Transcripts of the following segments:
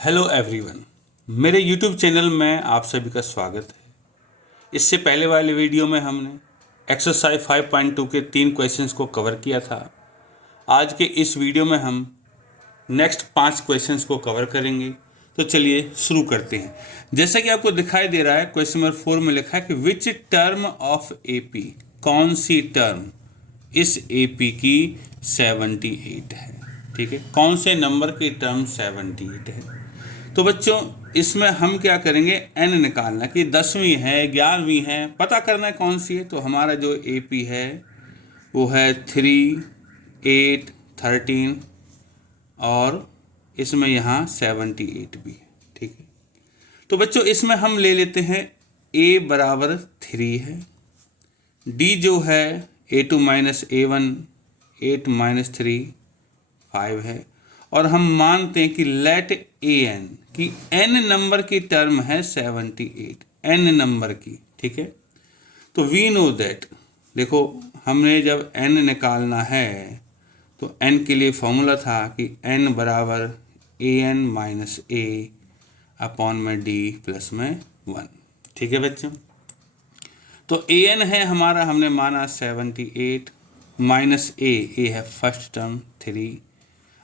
Hello everyone, मेरे YouTube channel में आप सभी का स्वागत है। इससे पहले वाले वीडियो में हमने एक्सरसाइज 5.2 के 3 क्वेश्चंस को कवर किया था। आज के इस वीडियो में हम नेक्स्ट 5 क्वेश्चंस को कवर करेंगे। तो चलिए शुरू करते हैं। जैसा कि आपको दिखाई दे रहा है, क्वेश्चन नंबर 4 में लिखा है कि विच टर्म ऑफ एपी, कौन सी टर्म इस एपी की 78 है। ठीक है, कौन से नंबर की टर्म 78 है। तो बच्चों इसमें हम क्या करेंगे, n निकालना कि 10वीं है 11वीं है, पता करना है कौन सी है। तो हमारा जो AP है वो है 3, 8, 13 और इसमें यहाँ 78 भी है। ठीक है, तो बच्चों इसमें हम ले लेते हैं A बराबर 3 है, D जो है A2 माइनस A1 8 माइनस 3 5 है, और हम मानते हैं कि लेट an कि n नंबर की टर्म है 78, n नंबर की। ठीक है, तो वी नो दैट, देखो हमने जब n निकालना है तो n के लिए फॉर्मूला था कि n बराबर an माइनस a अपॉन में d प्लस में 1। ठीक है बच्चों, तो an है हमारा, हमने माना 78 माइनस a है फर्स्ट टर्म 3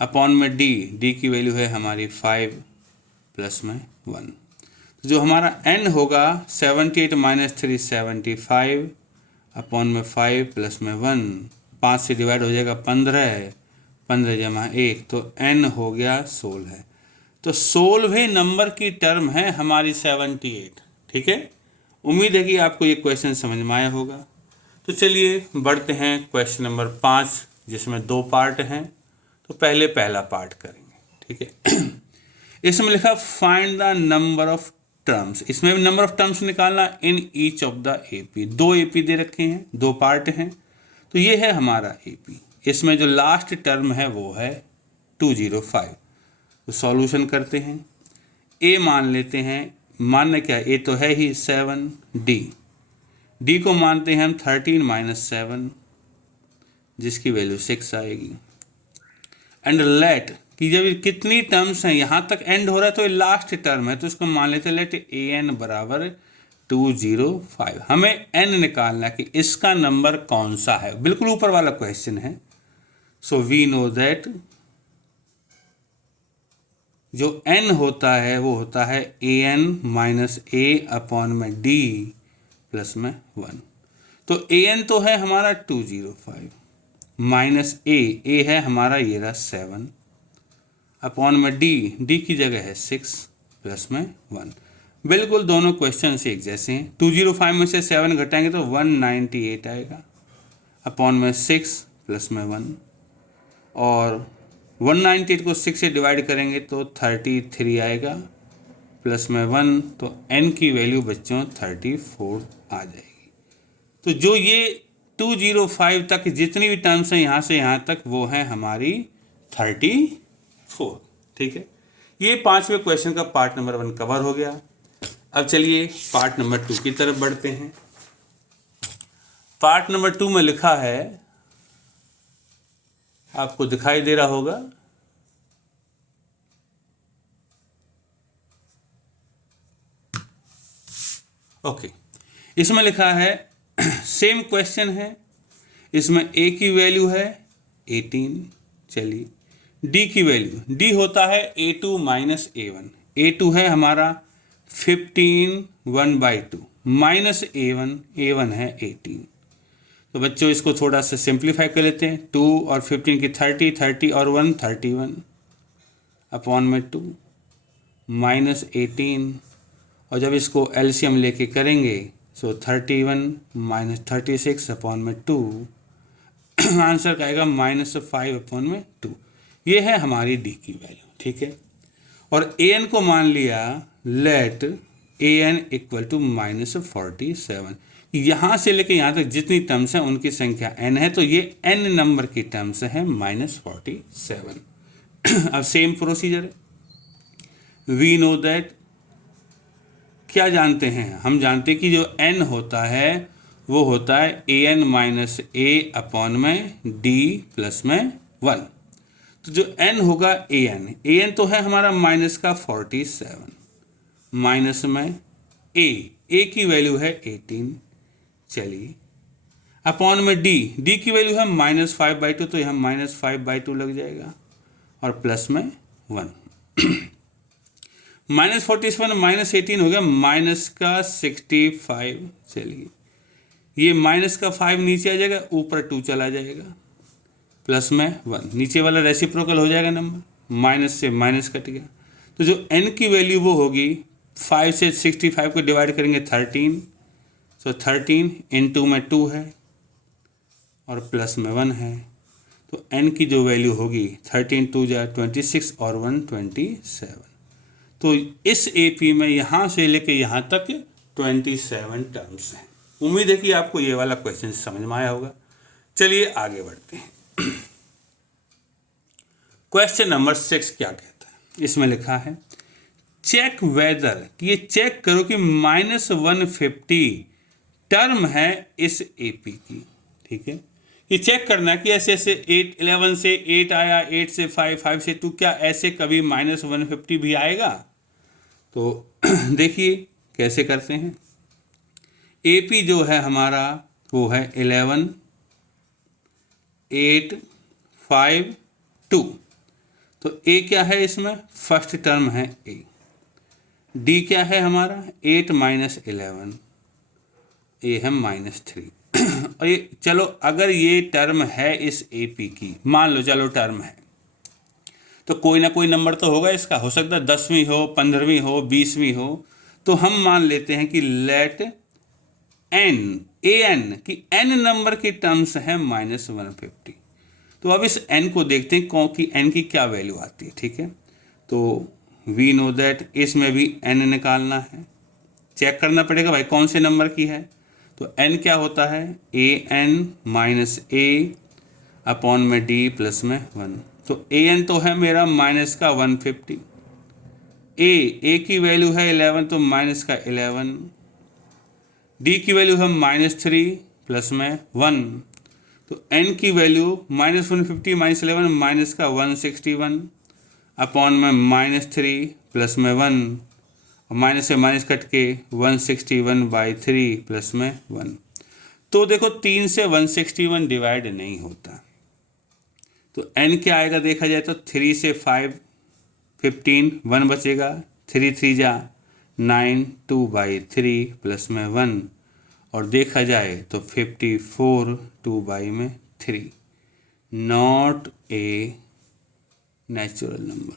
अपॉन में d की वैल्यू है हमारी 5 प्लस में 1। तो जो हमारा n होगा 78 माइनस 3 75 अपॉन में 5 प्लस में 1, 5 से डिवाइड हो जाएगा 15, 15 जमा 1, तो n हो गया 16। तो 16वें नंबर की टर्म है हमारी 78। ठीक है, उम्मीद है कि आपको ये क्वेश्चन समझ में आया होगा। तो चलिए बढ़ते हैं क्वेश्चन नंबर 5, जिसमें 2 पार्ट हैं। तो पहले पहला पार्ट करेंगे। ठीक है, इसमें लिखा find the number of terms, इसमें भी नंबर ऑफ टर्म्स निकालना in each of the AP. 2 AP दे रखे हैं, 2 पार्ट हैं। तो ये है हमारा एपी, इसमें जो लास्ट टर्म है वो है 205। तो सॉल्यूशन करते हैं। ए मान लेते हैं, मानना क्या, ए तो है ही 7, डी को मानते हैं हम 13 माइनस 7 जिसकी वैल्यू 6 आएगी। एंड लेट कि जब कितनी टर्म्स हैं, यहाँ तक एंड हो रहा है तो ये लास्ट टर्म है, तो इसको मान लेते हैं लेट an बराबर 205। हमें n निकालना है कि इसका नंबर कौन सा है, बिल्कुल ऊपर वाला क्वेश्चन है। सो वी नो दैट जो n होता है वो होता है an माइनस a अपॉन में d प्लस में 1। तो an तो है हमारा 205 माइनस a है हमारा ये रहा 7 अपॉन में d की जगह है 6 प्लस में 1। बिल्कुल दोनों क्वेश्चन से एक जैसे हैं। 205 में से 7 घटाएंगे तो 198 आएगा अपॉन में 6 प्लस में 1, और 198 को 6 से डिवाइड करेंगे तो 33 आएगा प्लस में 1, तो n की वैल्यू बच्चों 34 आ जाएगी। तो जो ये 205 तक जितनी भी टर्म्स हैं यहाँ से यहाँ तक वो है हमारी 34। ठीक है, ये 5वें क्वेश्चन का पार्ट नंबर 1 कवर हो गया। अब चलिए पार्ट नंबर 2 की तरफ बढ़ते हैं। पार्ट नंबर 2 में लिखा है, आपको दिखाई दे रहा होगा, ओके। इसमें लिखा है सेम क्वेश्चन है, इसमें a की वैल्यू है 18। चलिए d की वैल्यू, d होता है a2 माइनस a1, a2 है हमारा 15 1/2 माइनस a1 है 18। तो बच्चों इसको थोड़ा सा सिंप्लीफाई कर लेते हैं। 2 और 15 की 30 और 1 31 अपॉन में 2 माइनस 18, और जब इसको एलसीएम लेके करेंगे सो 31 माइनस 36 अपॉन में 2, आंसर का आएगा -5 अपॉन में 2। ये है हमारी डी की वैल्यू। ठीक है, और an को मान लिया लेट an इक्वल टू -47। यहाँ से लेके यहाँ तक जितनी टर्म्स हैं उनकी संख्या n है, तो ये n नंबर की टर्म्स है -47। अब सेम प्रोसीजर है। वी नो दैट, क्या जानते हैं हम, जानते हैं कि जो n होता है वो होता है an माइनस a अपॉन में d प्लस में 1। तो जो n होगा an तो है हमारा माइनस का 47, माइनस में a की वैल्यू है 18, चलिए अपॉन में d की वैल्यू है -5/2, तो यहाँ -5/2 लग जाएगा और प्लस में 1 -47 -18 हो गया माइनस का 65, चलिए ये माइनस का 5 नीचे आ जाएगा, ऊपर 2 चला जाएगा, प्लस में 1, नीचे वाला रेसिप्रोकल हो जाएगा नंबर, माइनस से माइनस कट गया। तो जो n की वैल्यू वो होगी 5 से 65 को डिवाइड करेंगे 13, तो 13 इंटू में 2 है और प्लस में 1 है, तो n की जो वैल्यू होगी 13 2 जा 26 और 1 27। तो इस AP में यहाँ से लेके यहाँ तक 27 टर्म्स हैं। उम्मीद है कि आपको ये वाला क्वेश्चन समझ में आया होगा। चलिए आगे बढ़ते हैं। क्वेश्चन नंबर 6 क्या कहता है, इसमें लिखा है चेक वेदर, कि ये चेक करो कि -150 टर्म है इस AP की, ठीक है। ये चेक करना है कि ऐसे ऐसे 11 से 8 आया, 8 से 5, 5 से 2, क्या ऐसे कभी -150 भी आएगा? तो देखिए कैसे करते हैं। AP जो है हमारा वो है 11 8 5 2, तो A क्या है इसमें, फर्स्ट टर्म है A। D क्या है हमारा 8 - 11, A है -3 और ये चलो अगर ये टर्म है इस AP की, मान लो चलो टर्म है, तो कोई ना कोई नंबर तो होगा इसका, हो सकता है 10वीं हो, 15वीं हो, 20वीं हो। तो हम मान लेते हैं कि लेट an की n नंबर की टर्म्स है -150। तो अब इस n को देखते हैं कि n की क्या वैल्यू आती है, ठीक है। तो वी नो दैट इसमें भी n निकालना है, चेक करना पड़ेगा भाई कौन से नंबर की है। तो n क्या होता है, an - a अपॉन में d प्लस में 1। तो an तो है मेरा माइनस का 150, a की वैल्यू है 11, तो माइनस का 11, d की वैल्यू है -3 प्लस में 1, तो n की वैल्यू -150 - 11 माइनस का 161 अपॉन में -3 प्लस में 1, और माइनस से माइनस कट के 161/3 प्लस में 1। तो देखो 3 से 161 डिवाइड नहीं होता, तो n क्या आएगा देखा जाए तो 3 से 5 15, 1 बचेगा, 3 3 जा 9 2/3 प्लस में 1, और देखा जाए तो 54 2/3, नॉट ए नेचुरल नंबर।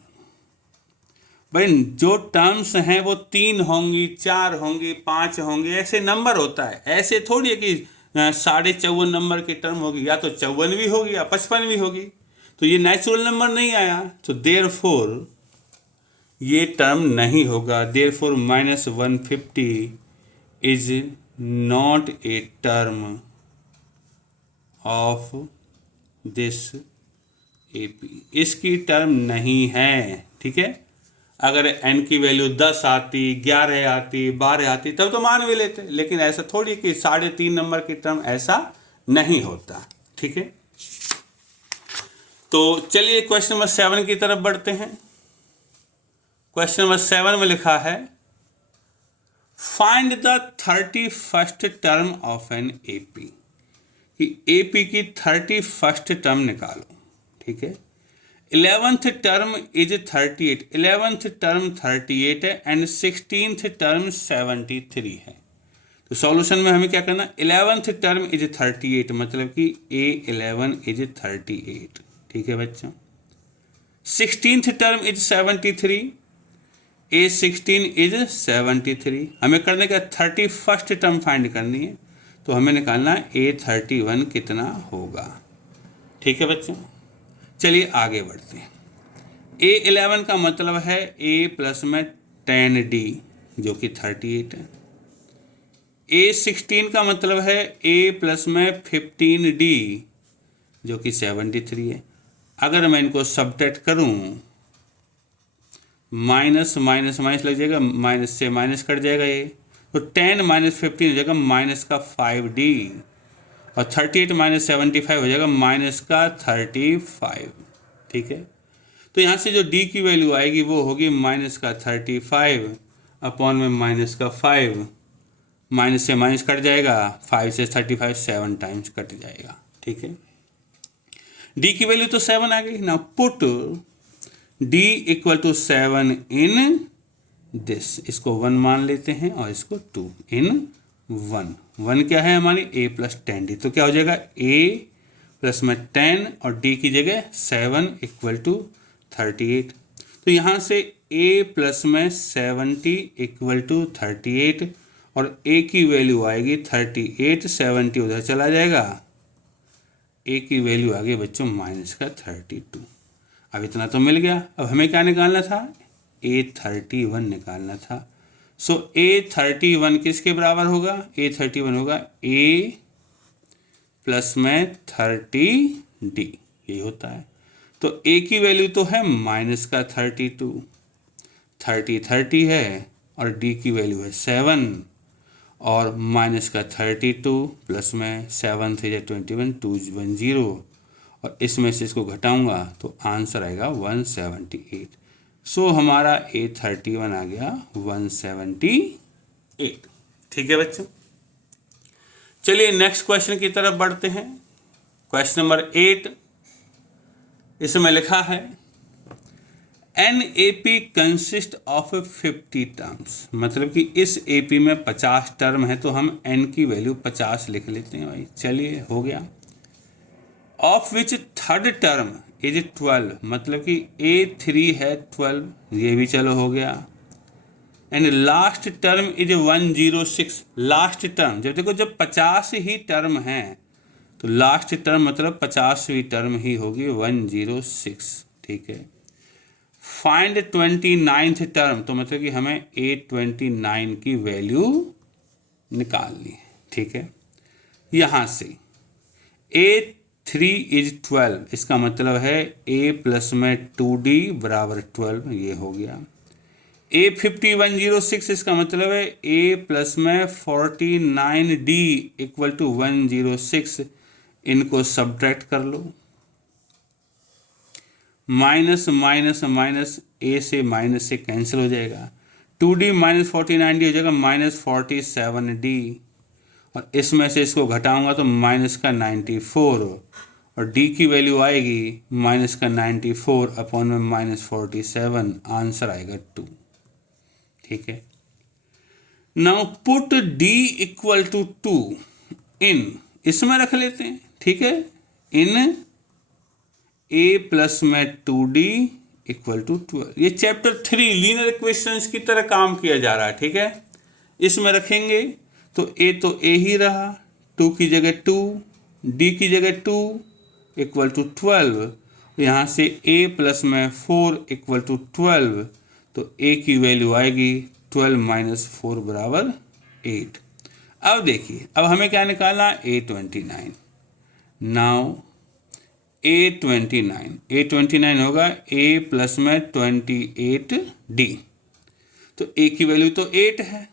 भाई जो टर्म्स हैं वो 3 होंगी, 4 होंगी, 5 होंगे, ऐसे नंबर होता है। ऐसे थोड़ी है कि 54.5 नंबर की टर्म होगी, या तो 54 होगी या 55 होगी। तो ये नेचुरल नंबर नहीं आया, तो देयरफॉर ये टर्म नहीं होगा। Therefore -150 is not a term of this AP, इसकी टर्म नहीं है, ठीक है। अगर n की वैल्यू 10 आती, 11 आती, 12 आती, तब तो मान भी लेते, लेकिन ऐसा थोड़ी कि 3.5 नंबर की टर्म, ऐसा नहीं होता, ठीक है। तो चलिए क्वेश्चन नंबर 7 की तरफ बढ़ते हैं। क्वेश्चन नंबर 7 में लिखा है find the 31st term of an AP, कि AP की 31st टर्म निकालो, ठीक है। 11th term is 38, 11th term 38 है एंड 16th टर्म 73 है। तो सॉल्यूशन में हमें क्या करना, 11th टर्म इज 38, मतलब कि A11 इज 38, ठीक है बच्चों। 16th term is 73, A16 is 73। हमें करने का 31st टर्म फाइंड करनी है, तो हमें निकालना A31 कितना होगा, ठीक है बच्चों। चलिए आगे बढ़ते हैं। A11 का मतलब है A प्लस में 10D जो कि 38 है। A16 का मतलब है A प्लस में 15D जो कि 73 है। अगर मैं इनको सब्ट्रैक्ट करूं, माइनस माइनस माइनस लग जाएगा, माइनस से माइनस कट जाएगा ये, तो 10 - 15 हो जाएगा माइनस का 5D, और 38 - 75 हो जाएगा माइनस का 35, ठीक है। तो यहाँ से जो डी की वैल्यू आएगी वो होगी -35 अपॉन में -5, माइनस से माइनस कट जाएगा, 5 से 35 7 टाइम्स कट जाएगा। ठीक है, डी की वैल्यू तो 7 आ गई। ना put D equal to 7 in this, इसको 1 मान लेते हैं और इसको 2 इन 1। 1 क्या है हमारी a प्लस 10d, तो क्या हो जाएगा a प्लस में 10 और d की जगह 7 इक्वल टू 38। तो यहाँ से a प्लस में 70 इक्वल टू 38 और a की वैल्यू आएगी 38, 70 उधर चला जाएगा, a की वैल्यू आ गई बच्चों -32। अब इतना तो मिल गया। अब हमें क्या निकालना था, A31 निकालना था। सो A31 किसके बराबर होगा, A31 होगा A प्लस में 30D, यही होता है। तो A की वैल्यू तो है -32, 30 है और D की वैल्यू है 7 और -32 प्लस में 7 से 21, 2 1 0 और इसमें से इसको घटाऊंगा तो आंसर आएगा 178। सो हमारा A31 आ गया 178। ठीक है बच्चों, चलिए नेक्स्ट क्वेश्चन की तरफ बढ़ते हैं। क्वेश्चन नंबर 8, इसमें लिखा है an AP consist of 50 terms, मतलब कि इस AP में 50 टर्म है तो हम n की वैल्यू 50 लिख लेते हैं भाई। चलिए हो गया। Of which third term is 12, मतलब कि A3 है 12, ये भी चलो हो गया। And last term is 106, last term जब देखो जब 50 ही टर्म हैं तो लास्ट टर्म मतलब 50वीं टर्म ही होगी 106। ठीक है, फाइंड 29th टर्म, तो मतलब कि हमें A29 की वैल्यू निकालनी है। ठीक है, यहाँ से A3 इज 12, इसका मतलब है A प्लस में 2D बराबर 12, ये हो गया। A50 106, इसका मतलब है A प्लस में 49D इक्वल टू 106, इनको सब्ट्रैक्ट कर लो, माइनस माइनस माइनस A से माइनस से कैंसिल हो जाएगा, 2D माइनस 49D हो जाएगा -47D और इसमें से इसको घटाऊंगा तो माइनस का 94 और D की वैल्यू आएगी माइनस का 94 अपॉन में -47, आंसर आएगा 2। ठीक है, now put D equal to 2 in, इसमें रख लेते हैं। ठीक है, इन A प्लस में 2D इक्वल टू 12, ये चैप्टर 3 लीनियर इक्वेशंस की तरह काम किया जा रहा है। ठीक है, इसमें रखेंगे तो A ही रहा, 2 की जगह 2, D की जगह 2 इक्वल टू 12, यहाँ से A प्लस में 4 इक्वल टू 12, तो A की वैल्यू आएगी 12 माइनस 4 बराबर 8। अब देखिए, अब हमें क्या निकालना, A29। नाउ A29 होगा A प्लस में 28D, तो A की वैल्यू तो 8 है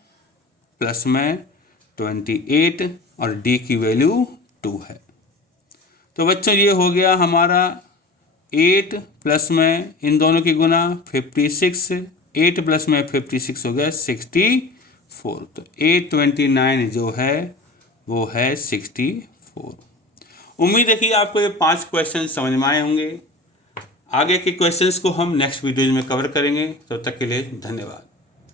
प्लस में 28 और D की वैल्यू 2 है। तो बच्चों ये हो गया हमारा 8 प्लस में इन दोनों की गुना 56, 8 प्लस में 56 हो गया 64, तो A29 जो है वो है 64। उम्मीद है कि आपको ये 5 क्वेश्चन समझ में आए होंगे। आगे के क्वेश्चंस को हम नेक्स्ट वीडियो में कवर करेंगे, तब तक के लिए धन्यवाद।